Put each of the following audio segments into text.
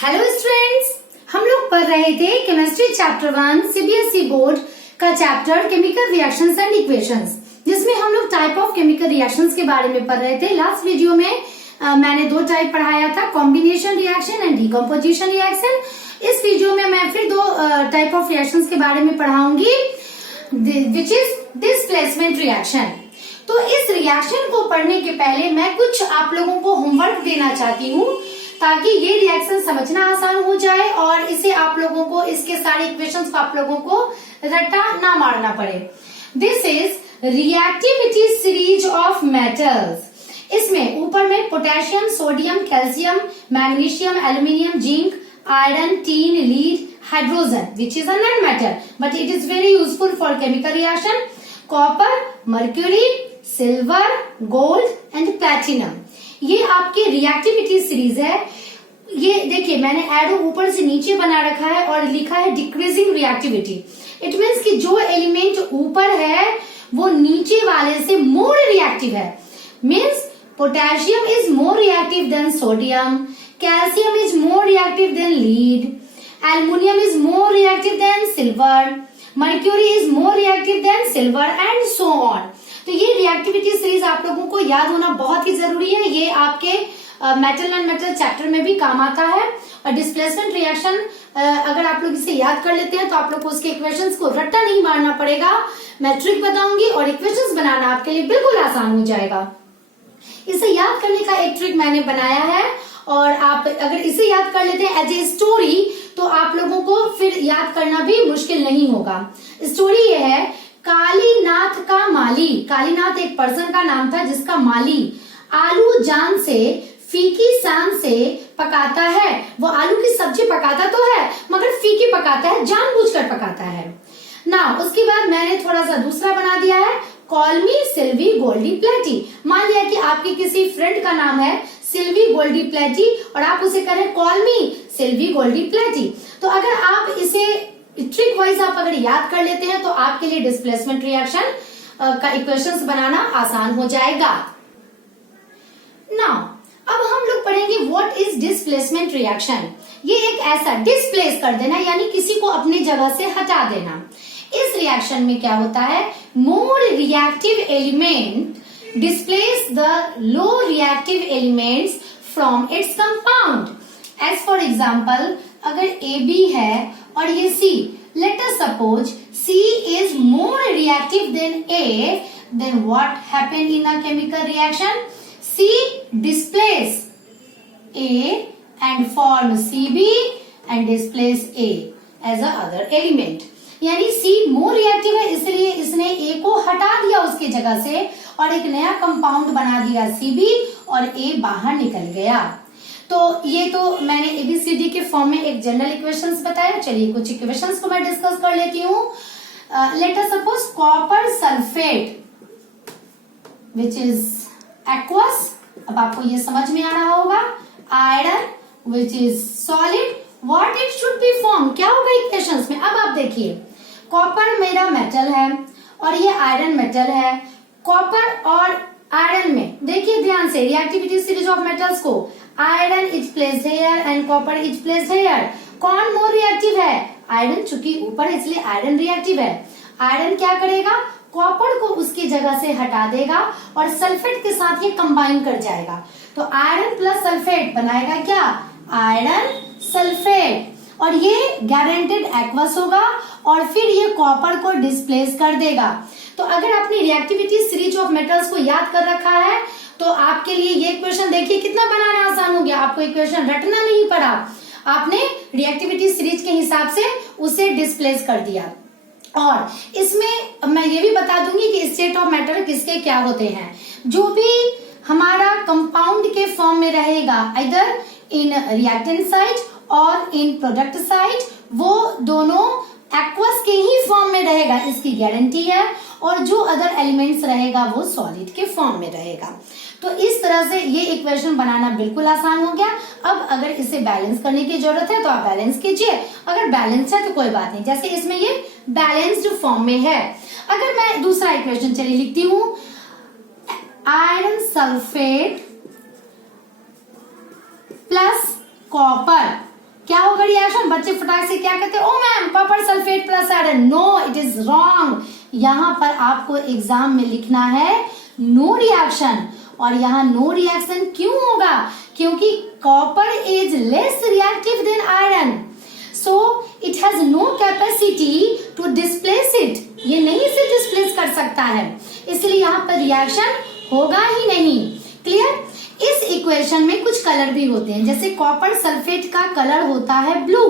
Hello students, हम लोग पढ़ रहे थे केमिस्ट्री चैप्टर 1 सीबीएसई बोर्ड का chapter chemical reactions and equations, जिसमें हम लोग टाइप ऑफ केमिकल रिएक्शंस के बारे में पढ़ रहे थे। लास्ट वीडियो में मैंने दो टाइप पढ़ाया था, combination reaction and decomposition reaction. इस वीडियो में मैं फिर दो टाइप ऑफ रिएक्शंस के बारे में पढ़ाऊंगी, विच इज डिस्प्लेसमेंट रिएक्शन। तो इस रिएक्शन को पढ़ने के पहले मैं कुछ आप लोगों को होमवर्क देना चाहती हूँ, ताकि ये रिएक्शन समझना आसान हो जाए और इसे आप लोगों को, इसके सारे इक्वेशंस को आप लोगों को रट्टा ना मारना पड़े। This is reactivity series of metals. इसमें ऊपर में potassium, sodium, calcium, magnesium, aluminium, zinc, iron, tin, lead, hydrogen which is a non metal but it is very useful for chemical reaction, copper, mercury, silver, gold and platinum. ये आपकी reactivity series है। ये देखिए, मैंने arrow ऊपर से नीचे बना रखा है और लिखा है डिक्रीजिंग रिएक्टिविटी। इट मीन्स कि जो एलिमेंट ऊपर है वो नीचे वाले से मोर रिएक्टिव है। Means potassium is more reactive than sodium, calcium is more reactive than lead, aluminium is more reactive than silver, mercury is more reactive than silver and so on. तो ये reactivity series आप लोगों को याद होना बहुत ही जरूरी है। ये आपके मेटल एंड मेटल चैप्टर में भी काम आता है। और डिस्प्लेसमेंट रिएक्शन अगर आप लोग इसे याद कर लेते हैं तो आप लोग को उसके इक्वेशंस को रट्टा नहीं मारना पड़ेगा। मैं ट्रिक बताऊंगी और इक्वेशंस बनाना आपके लिए बिल्कुल आसान हो जाएगा। इसे याद करने का एक ट्रिक मैंने बनाया है, और आप अगर इसे याद कर लेते हैं एज ए स्टोरी तो आप लोगों को फिर याद करना भी मुश्किल नहीं होगा। स्टोरी ये है, कालीनाथ का माली। कालीनाथ एक पर्सन का नाम था जिसका माली आलू जान से फीकी शान से पकाता है। वो आलू की सब्जी पकाता तो है मगर फीकी पकाता है, जानबूझकर पकाता है ना। उसके बाद मैंने थोड़ा सा दूसरा बना दिया है, कॉल मी सिल्वी गोल्डी प्लेटी। मान लिया कि आपके किसी फ्रेंड का नाम है सिल्वी गोल्डी प्लेटी और आप उसे करें कॉल मी सिल्वी गोल्डी प्लेटी। तो अगर आप इसे ट्रिक वाइज आप अगर याद कर लेते हैं तो आपके लिए डिस्प्लेसमेंट रिएक्शन का इक्वेशंस बनाना आसान हो जाएगा। नाउ अब हम लोग पढ़ेंगे व्हाट इज डिस्प्लेसमेंट रिएक्शन। ये एक ऐसा डिस्प्लेस कर देना, यानी किसी को अपनी जगह से हटा देना। इस रिएक्शन में क्या होता है, more reactive element displace the low reactive elements from its compound. As for example, अगर AB है और ये C, let us suppose C is more reactive than A, then what happened in a chemical reaction? C displace A and form CB and displace A as a other element. यानी C more reactive है, इसलिए इसने A को हटा दिया उसके जगह से और एक नया कंपाउंड बना दिया CB और A बाहर निकल गया। तो ये तो मैंने ABCD के फॉर्म में एक जनरल इक्वेशंस बताया। चलिए कुछ इक्वेशंस को मैं डिस्कस कर लेती हूँ। Let us suppose copper sulphate which is aqueous, अब आपको ये समझ में आ रहा होगा। Iron which is solid, what it should be form, क्या होगा इक्वेशंस में। अब आप देखिए, कॉपर मेरा मेटल है और ये आयरन मेटल है। कॉपर और आयरन में देखिए ध्यान से रिएक्टिविटी सीरीज ऑफ मेटल्स को, iron is placed here and copper is placed here. कौन मोर रिएक्टिव है, आयरन, चूंकि ऊपर इसलिए आयरन रिएक्टिव है। आयरन क्या करेगा, कॉपर को उसकी जगह से हटा देगा और सल्फेट के साथ ये कंबाइन कर जाएगा। तो आयरन प्लस सल्फेट बनाएगा क्या, आयरन सल्फेट, और ये गारंटेड एक्वस होगा और फिर ये कॉपर को डिस्प्लेस कर देगा। तो अगर आपने रिएक्टिविटी सीरीज ऑफ मेटल्स को याद कर रखा है तो आपके लिए ये इक्वेशन देखिए कितना बनाना आसान हो गया। आपको इक्वेशन रटना नहीं पड़ा, आपने रिएक्टिविटी सीरीज के हिसाब से उसे डिस्प्लेस कर दिया। और इसमें मैं ये भी बता दूंगी कि स्टेट ऑफ मैटर किसके क्या होते हैं। जो भी हमारा कंपाउंड के फॉर्म में रहेगा, इधर इन रिएक्टेंट साइड और इन प्रोडक्ट साइड, वो दोनों एक्वस के ही फॉर्म में रहेगा, इसकी गारंटी है। और जो अदर एलिमेंट्स रहेगा वो सॉलिड के फॉर्म में रहेगा। तो इस तरह से ये इक्वेशन बनाना बिल्कुल आसान हो गया। अब अगर इसे बैलेंस करने की जरूरत है तो आप बैलेंस कीजिए, अगर बैलेंस है तो कोई बात नहीं। जैसे इसमें ये बैलेंस्ड फॉर्म में है। अगर मैं दूसरा इक्वेशन चलिए लिखती हूँ, आयरन सल्फेट प्लस कॉपर क्या होगा रिएक्शन? बच्चे फटाक से क्या कहते हैं, oh ma'am copper sulphate plus iron. No, it is wrong. यहाँ पर आपको एग्जाम में लिखना है नो रिएक्शन। और यहाँ नो रिएक्शन क्यों होगा? क्योंकि copper is less reactive than iron, so it has no capacity to displace it. ये नहीं इसे डिस्प्लेस कर सकता है, इसलिए यहाँ पर रिएक्शन होगा ही नहीं। क्लियर? इस इक्वेशन में कुछ कलर भी होते हैं, जैसे कॉपर सल्फेट का कलर होता है ब्लू,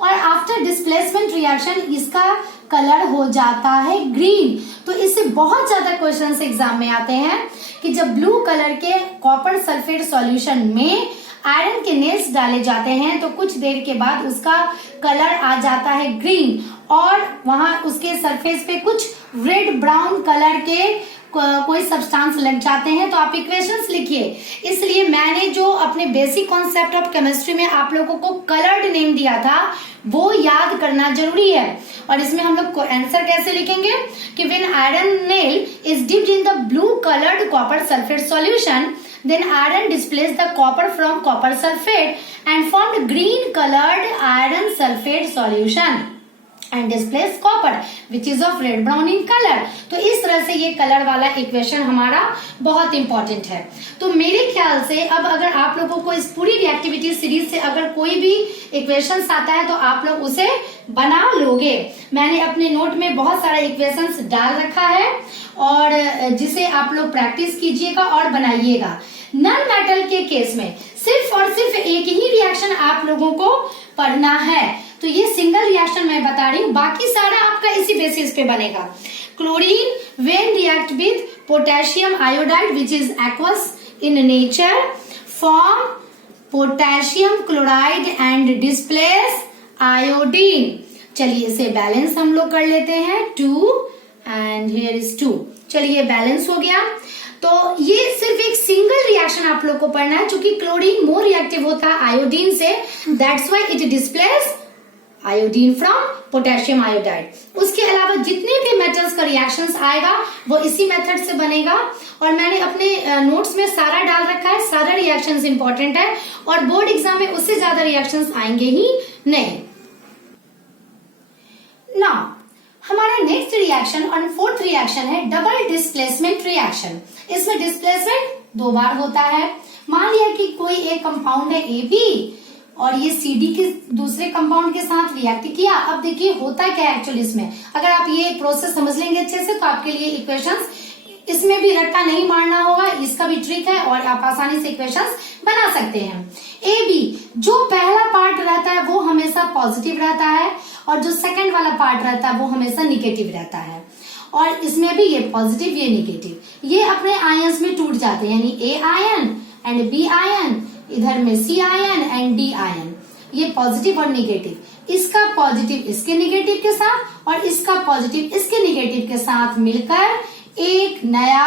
और आफ्टर डिस्प्लेसमेंट रिएक्शन इसका कलर हो जाता है ग्रीन। तो इससे बहुत ज्यादा क्वेश्चंस एग्जाम में आते हैं कि जब ब्लू कलर के कॉपर सल्फेट सॉल्यूशन में आयरन के नेल्स डाले जाते हैं तो कुछ देर के बाद उसका कलर आ जाता है ग्रीन, और वहां उसके सरफेस पे कुछ रेड ब्राउन कलर के कोई सब्सटेंस लग जाते हैं। तो आप इक्वेशंस लिखिए। इसलिए मैंने जो अपने बेसिक कॉन्सेप्ट ऑफ केमिस्ट्री में आप लोगों को कलर्ड नेम दिया था वो याद करना जरूरी है। और इसमें हम लोग आंसर कैसे लिखेंगे कि when iron nail is dipped in the blue coloured copper sulphate solution, then iron displaced the copper from copper sulfate and formed green colored iron sulfate solution and displaced copper which is of red brown in color। तो इस तरह से ये colour वाला equation हमारा बहुत important है। तो मेरे ख्याल से अब अगर आप लोगों को इस पूरी रिएक्टिविटी सीरीज से अगर कोई भी इक्वेशंस आता है तो आप लोग उसे बना लोगे। मैंने अपने नोट में बहुत सारा इक्वेशंस डाल रखा है और जिसे आप लोग प्रैक्टिस कीजिएगा और बनाइएगा। नॉन मेटल के केस में सिर्फ और सिर्फ एक ही रिएक्शन आप लोगों को पढ़ना है। तो ये सिंगल रिएक्शन मैं बता रही हूँ, बाकी सारा आपका इसी बेसिस पे बनेगा। Chlorine when react with potassium iodide which is aqueous in nature form potassium chloride and displace iodine. चलिए इसे बैलेंस हम लोग कर लेते हैं, 2 एंड हियर इज 2। चलिए बैलेंस हो गया। तो ये सिर्फ एक सिंगल रिएक्शन आप लोग को पढ़ना है, क्योंकि क्लोरीन मोर रिएक्टिव होता है आयोडीन से, that's why it displace iodine from potassium iodide. उसके अलावा जितने भी मेटल्स का रिएक्शंस आएगा वो इसी मेथड से बनेगा। और मैंने अपने नोट्स में सारा डाल रखा है, सारा रिएक्शंस इंपॉर्टेंट है और बोर्ड एग्जाम में उससे ज्यादा रिएक्शंस आएंगे ही नहीं। नाउ हमारा नेक्स्ट रिएक्शन और फोर्थ रिएक्शन है डबल डिस्प्लेसमेंट रिएक्शन। इसमें डिस्प्लेसमेंट 2 बार होता है। मान लिया कि कोई एक कंपाउंड है AB और ये CD के दूसरे कंपाउंड के साथ रिएक्ट किया। अब देखिए होता क्या है एक्चुअली इसमें, अगर आप ये प्रोसेस समझ लेंगे अच्छे से तो आपके लिए इक्वेशंस इसमें भी रट्टा नहीं मारना होगा, इसका भी ट्रिक है और आप आसानी से इक्वेशंस बना सकते हैं। AB जो पहला पार्ट रहता है वो हमेशा पॉजिटिव रहता है और जो सेकंड वाला पार्ट रहता है वो हमेशा निगेटिव रहता है। और इसमें भी ये पॉजिटिव ये निगेटिव, ये अपने आयंस में टूट जाते हैं, यानी A ion and B ion, इधर में C ion and D ion. ये पॉजिटिव और निगेटिव, इसका पॉजिटिव इसके निगेटिव के साथ और इसका पॉजिटिव इसके निगेटिव के साथ मिलकर एक नया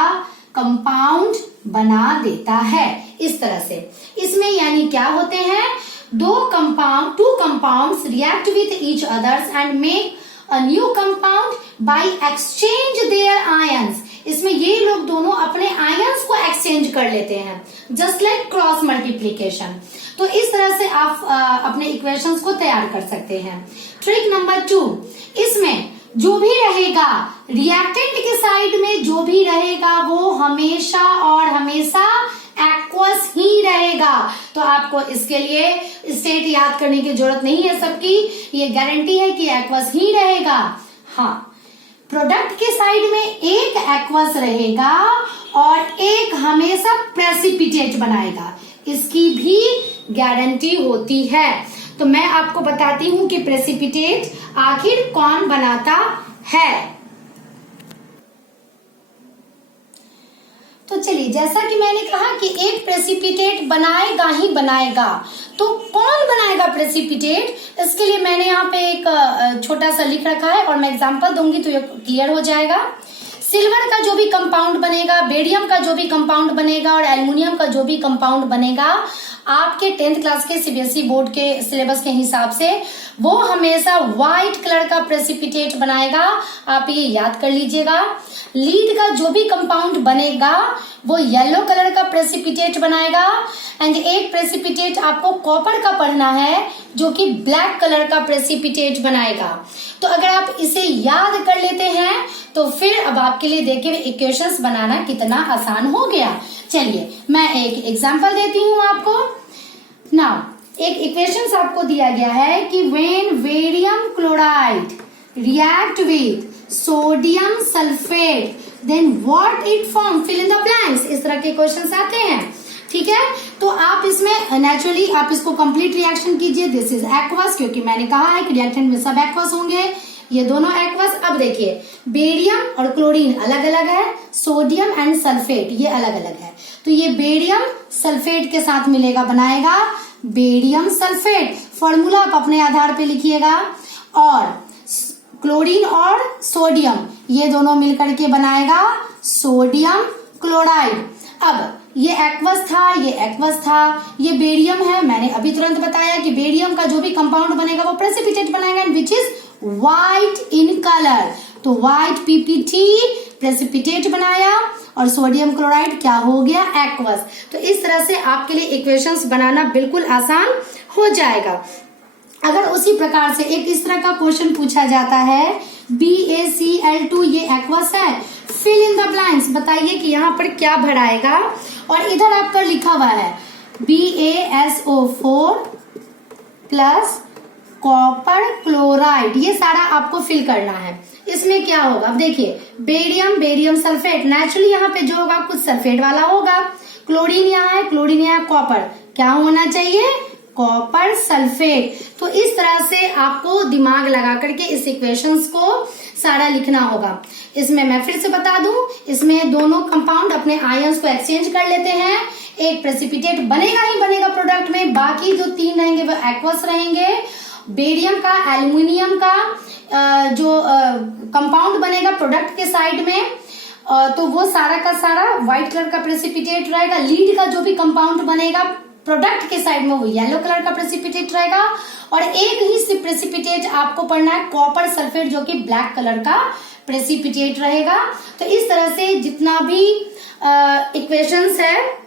कंपाउंड बना देता है। इस तरह से इसमें यानी क्या होते हैं, two compounds react with each others and make a new compound by exchange there ions. इसमें ये लोग दोनों अपने आयंस को एक्सचेंज कर लेते हैं, जस्ट लाइक क्रॉस मल्टीप्लीकेशन। तो इस तरह से आप अपने इक्वेशंस को तैयार कर सकते हैं। ट्रिक नंबर 2, इसमें जो भी रहेगा रिएक्टेंट के साइड में जो भी रहेगा वो हमेशा और हमेशा एक्वस ही रहेगा। तो आपको इसके लिए स्टेट याद करने की जरूरत नहीं है, सबकी ये गारंटी है कि एक्वस ही रहेगा। हाँ, प्रोडक्ट के साइड में एक एक्वस रहेगा और एक हमेशा प्रेसिपिटेट बनाएगा, इसकी भी गारंटी होती है। तो मैं आपको बताती हूं कि प्रेसिपिटेट आखिर कौन बनाता है। तो चलिए, जैसा कि मैंने कहा कि एक प्रेसिपिटेट बनाएगा ही बनाएगा, तो कौन बनाएगा प्रेसिपिटेट, इसके लिए मैंने यहाँ पे एक छोटा सा लिख रखा है और मैं एग्जांपल दूंगी तो ये क्लियर हो जाएगा। सिल्वर का जो भी कंपाउंड बनेगा, बेरियम का जो भी कंपाउंड बनेगा और एल्युमिनियम का जो भी कंपाउंड बनेगा, आपके 10th क्लास के सीबीएसई बोर्ड के सिलेबस के हिसाब से वो हमेशा व्हाइट कलर का प्रेसिपिटेट बनाएगा। आप ये याद कर लीजिएगा। लीड का जो भी कंपाउंड बनेगा वो येलो कलर का प्रेसिपिटेट बनाएगा। एंड एक प्रेसिपिटेट आपको कॉपर का पढ़ना है जो कि ब्लैक कलर का प्रेसिपिटेट बनाएगा। तो अगर आप इसे याद कर लेते हैं तो फिर अब आपके लिए देखिए इक्वेशंस बनाना कितना आसान हो गया। चलिए मैं एक एग्जांपल देती हूँ आपको। नाउ एक इक्वेशंस आपको दिया गया है कि when barium chloride react with sodium sulphate then what it form, fill in the blanks. इस तरह के क्वेश्चंस आते हैं, ठीक है। तो आप इसमें नेचुरली आप इसको कंप्लीट रिएक्शन कीजिए। दिस इज एक्वस, क्योंकि मैंने कहा है कि रिएक्टेंट में सब एक्वस होंगे, ये दोनों एक्वस। अब देखिए बेरियम और क्लोरीन अलग अलग है, सोडियम एंड सल्फेट ये अलग अलग है। तो ये बेरियम सल्फेट के साथ मिलेगा, बनाएगा बेरियम सल्फेट। फॉर्मूला आप अपने आधार पे लिखिएगा। और क्लोरीन और सोडियम ये दोनों मिलकर के बनाएगा सोडियम क्लोराइड। अब ये एक्वस था, ये एक्वस था, ये बेरियम है। मैंने अभी तुरंत बताया कि बेरियम का जो भी कंपाउंड बनेगा वो प्रेसिपिटेट बनाएगा which is white in colour. तो व्हाइट पीपीटी प्रेसिपिटेट बनाया और सोडियम क्लोराइड क्या हो गया, एक्वस। तो इस तरह से आपके लिए इक्वेशंस बनाना बिल्कुल आसान हो जाएगा। अगर उसी प्रकार से एक इस तरह का क्वेश्चन पूछा जाता है BaCl2 ये एक्वस है, फिल इन द ब्लैंक्स, बताइए कि यहाँ पर क्या भराएगा। और इधर आपका लिखा हुआ है BaSO4 प्लस कॉपर क्लोराइड, ये सारा आपको फिल करना है। इसमें क्या होगा, अब देखिए बेरियम सल्फेट, नेचुरली यहाँ पे जो होगा कुछ सल्फेट वाला होगा। क्लोरीन यहाँ है, क्लोरीन यहाँ कॉपर, क्या होना चाहिए, कॉपर सल्फेट। तो इस तरह से आपको दिमाग लगा करके इस इक्वेशंस को सारा लिखना होगा। इसमें मैं फिर से बता दूं, इसमें दोनों कंपाउंड अपने आयंस को एक्सचेंज कर लेते हैं। एक प्रेसिपिटेट बनेगा ही बनेगा प्रोडक्ट में, बाकी जो 3 रहेंगे वो एक्वस रहेंगे। बेरियम का एल्यूमिनियम का जो कंपाउंड बनेगा प्रोडक्ट के साइड में, तो वो सारा का सारा व्हाइट कलर का प्रेसिपिटेट रहेगा। लीड का जो भी कंपाउंड बनेगा प्रोडक्ट के साइड में वो येलो कलर का प्रेसिपिटेट रहेगा। और एक ही प्रेसिपिटेट आपको पढ़ना है कॉपर सल्फेट जो कि ब्लैक कलर का प्रेसिपिटेट रहेगा। तो इस तरह से जितना भी इक्वेशंस है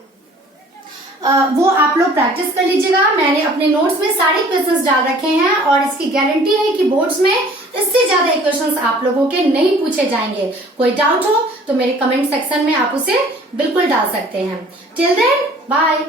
वो आप लोग प्रैक्टिस कर लीजिएगा। मैंने अपने नोट्स में सारे क्वेश्चंस डाल रखे हैं और इसकी गारंटी है कि बोर्ड्स में इससे ज्यादा इक्वेशंस आप लोगों के नहीं पूछे जाएंगे। कोई डाउट हो तो मेरे कमेंट सेक्शन में आप उसे बिल्कुल डाल सकते हैं। Till then bye.